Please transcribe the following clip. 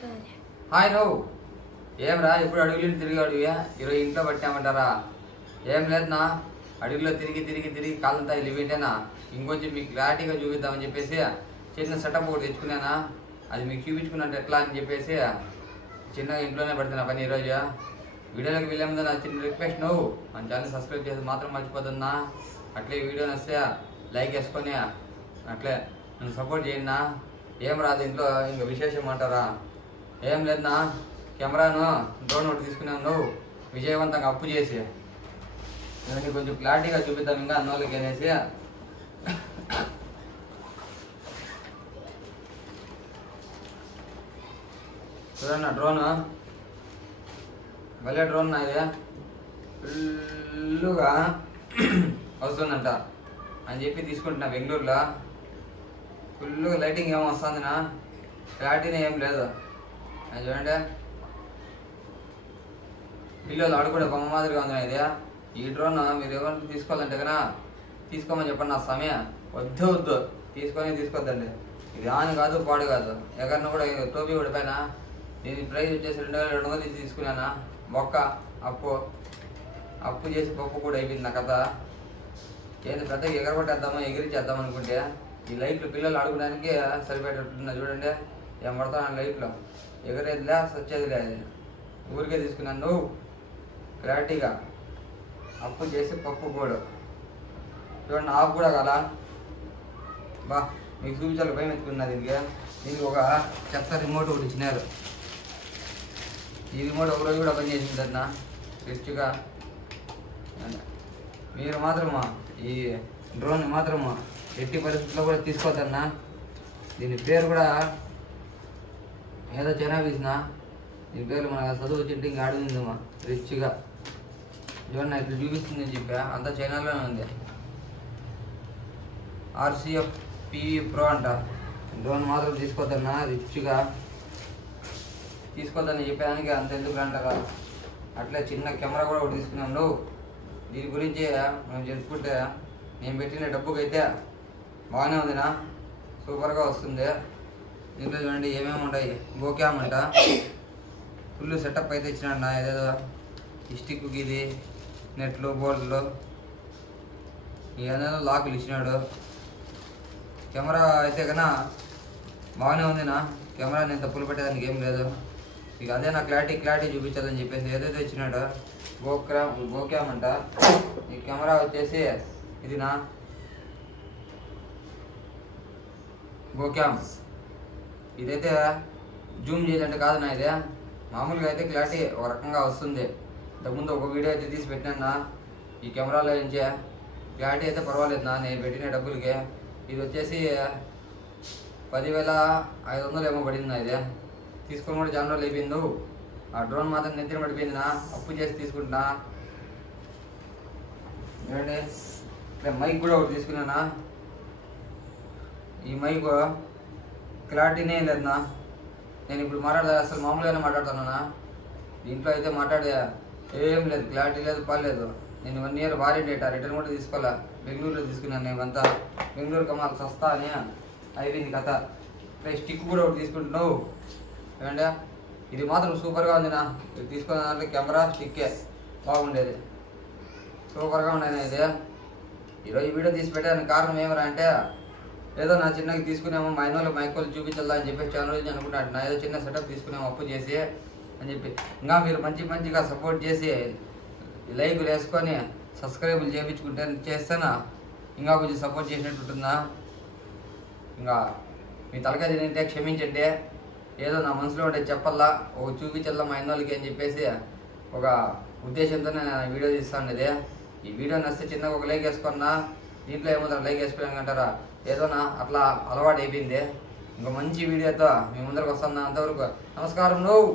Hi నువ్వు ఏం రా ఇప్పుడు అడుగులు తిరిగాడు ఈరోజు ఇంట్లో పట్టామంటారా? ఏం లేదన్నా, అడుగులో తిరిగి తిరిగి తిరిగి కాళ్ళంతా లిమిటేనా. ఇంకొంచెం మీకు క్లారిటీగా చూపిద్దామని చెప్పేసి చిన్న సెటప్ ఒకటి తెచ్చుకున్నానా. అది మీకు చూపించుకున్నట్టు ఎట్లా అని చెప్పేసి చిన్నగా ఇంట్లోనే పడుతున్నా పని ఈరోజు. వీడియోలోకి వెళ్ళే ముందు నా చిన్న రిక్వెస్ట్, నువ్వు మన ఛానల్ సబ్స్క్రైబ్ చేసి మాత్రం మర్చిపోతున్నా. అట్లే వీడియోని వస్తే లైక్ వేసుకొని అట్లే నన్ను సపోర్ట్ చేయండి. ఏం రాదు ఇంట్లో ఇంకా విశేషం అంటారా? ఏం లేదన్నా, కెమెరాను డ్రోన్ ఒకటి తీసుకున్నాను. నువ్వు విజయవంతంగా అప్పు చేసి నేను కొంచెం క్లారిటీగా చూపిద్దాం ఇంకా అన్నోళ్ళకి అనేసి. చూడన్నా డ్రోన్ భలే డ్రోన్ ఇది ఫుల్లుగా వస్తుందంట అని చెప్పి తీసుకుంటున్నా. బెంగళూరులో ఫుల్గా లైటింగ్ ఏమో వస్తుందినా, క్లారిటీనే ఏం లేదు. అది చూడండి, పిల్లలు ఆడుకునే బొమ్మ మాదిరిగా ఉంది ఇది. ఈ డ్రోన్ మీరు ఎవరు తీసుకోవాలంటే కదా తీసుకోమని చెప్పండి. నా సమయం వద్దు తీసుకోవద్దండి. ఇది ఆన్ కాదు పాడు కాదు. ఎక్కడన్నా కూడా టోపీ పడిపోయినా దీని ప్రైస్ వచ్చేసి 2200 తీసుకున్నానా. మొక్క అప్పు చేసి పప్పు కూడా అయిపోయింది నా కథ. ఏంది పెద్దగా ఎగరగొట్టేద్దామో ఎగిరిచేద్దాం అనుకుంటే ఈ లైట్లు పిల్లలు ఆడుకోవడానికి సరిపెట్టున్నా. చూడండి ఏం పడతాను లైట్లో, ఎగరేదిలే సచ్చేదిలే. అది ఊరికే తీసుకున్నాను. నువ్వు క్లారిటీగా అప్పు చేసి పప్పు కూడా చూడండి. ఆఫ్ కూడా కదా బా, మీకు చూపించాలి భయం ఎత్తుకున్నా. దీనికి ఒక చెత్త రిమోట్ ఒకటి ఇచ్చినారు. ఈ రిమోట్ ఒకరోజు కూడా పని చేసిందన్న రిచ్గా. మీరు మాత్రమా ఈ డ్రోన్ మాత్రమా ఎట్టి పరిస్థితుల్లో కూడా తీసుకోవద్దన్నా. దీని పేరు కూడా ఏదో చైనా తీసిన, దీని పేరు మన చదువు వచ్చింటే ఇంకా ఆడుతుందమ్మా రిచ్గా. చూడండి ఇట్లా చూపిస్తుంది అని చెప్పా, అంతా చైనాలోనే ఉంది. RCF PV Pro అంట. డ్రోన్ మాత్రం తీసుకోవద్దన్నా, రిచ్గా తీసుకోవద్దని చెప్పడానికి అంత ఎందుకు అంటారా. అట్లే చిన్న కెమెరా కూడా ఒకటి తీసుకున్నాను. దీని గురించి మేము చెప్పుకుంటే నేను పెట్టిన డబ్బుకైతే బాగానే ఉందినా, సూపర్గా వస్తుంది. దీంట్లో చూడండి ఏమేమి ఉంటాయి. గోక్యామ్ అంట, ఫుల్ సెటప్ అయితే ఇచ్చినాడు. ఏదేదో ఈ స్టిక్కి ఇది నెట్లు బోర్డులు ఏదైనా లాకులు ఇచ్చినాడు. కెమెరా అయితే కన్నా బాగానే ఉందినా. కెమెరా నేను తప్పులు పెట్టేదానికి ఏం లేదు. ఇక అదే నా క్లారిటీ చూపించాలని చెప్పేసి ఏదైతే ఇచ్చినాడు. గోక్యామ్ అంట. ఈ కెమెరా వచ్చేసి ఇది నా గోక్యామ్. ఇదైతే జూమ్ చేయాలంటే కాదు నా, ఇదే మామూలుగా అయితే క్లారిటీ ఒక రకంగా వస్తుంది. ఇంతకుముందు ఒక వీడియో అయితే తీసి పెట్టినా. ఈ కెమెరాలో నుంచే క్లారిటీ అయితే పర్వాలేదు నా, నేను పెట్టిన డబ్బులకి. ఇది వచ్చేసి 10,500 ఏమో పడింది నా. ఇదే తీసుకొని కూడా చాలా రోజులు అయిపోయింది. ఆ డ్రోన్ మాత్రం నెత్తిన పడిపోయింది నా, అప్పు చేసి తీసుకుంటున్నా. చూడండి ఇట్లా మైక్ కూడా ఒకటి తీసుకున్నానా. ఈ మైక్ క్లారిటీనే లేదన్నా. నేను ఇప్పుడు అసలు మామూలుగానే మాట్లాడుతున్నానా. దీంట్లో అయితే మాట్లాడే ఏం లేదు, క్లారిటీ లేదు, పర్లేదు. నేను 1 year వారంటీ రిటర్న్ కూడా తీసుకోవాలా. బెంగళూరులో తీసుకున్నాను. మేమంతా బెంగళూరు కమాలి సస్తా అని అయిపోయింది కథ. ఇట్లా స్టిక్ కూడా ఒకటి తీసుకుంటున్నావు. ఏమంటే ఇది మాత్రం సూపర్గా ఉందినా. ఇది తీసుకున్న దాంట్లో కెమెరా స్టిక్కే బాగుండేది, సూపర్గా ఉండేది. ఇది ఈరోజు వీడియో తీసి పెట్టడానికి కారణం ఏమరా అంటే, ఏదో నా చిన్నకి తీసుకునేమో మా ఆయన మైకోలు చూపించాలా అని చెప్పి చాలా రోజులు అనుకుంటాను. నా ఏదో చిన్న సెటప్ తీసుకునేమో అప్పు చేసి అని చెప్పి. ఇంకా మీరు మంచిగా సపోర్ట్ చేసి లైక్లు వేసుకొని సబ్స్క్రైబులు చేయించుకుంటే చేస్తేనా ఇంకా కొంచెం సపోర్ట్ చేసినట్టు ఉంటుందా. ఇంకా మీ తలకాయ తింటే క్షమించండి. ఏదో నా మనసులో ఉంటే చెప్పల్లా, ఒక చూపించల్లా మా ఆయనోళ్ళకి అని చెప్పేసి ఒక ఉద్దేశంతోనే నేను వీడియో తీస్తాను. ఇదే ఈ వీడియో నచ్చితే చిన్నగా ఒక లైక్ వేసుకున్నా. దీంట్లో ఏముంటారు లైక్ వేసుకోవాలంటారా, ఏదోనా అట్లా అలవాటు అయిపోయింది. ఇంకా మంచి వీడియోతో మీ ముందరకు వస్తాను. అంతవరకు నమస్కారం. నువ్వు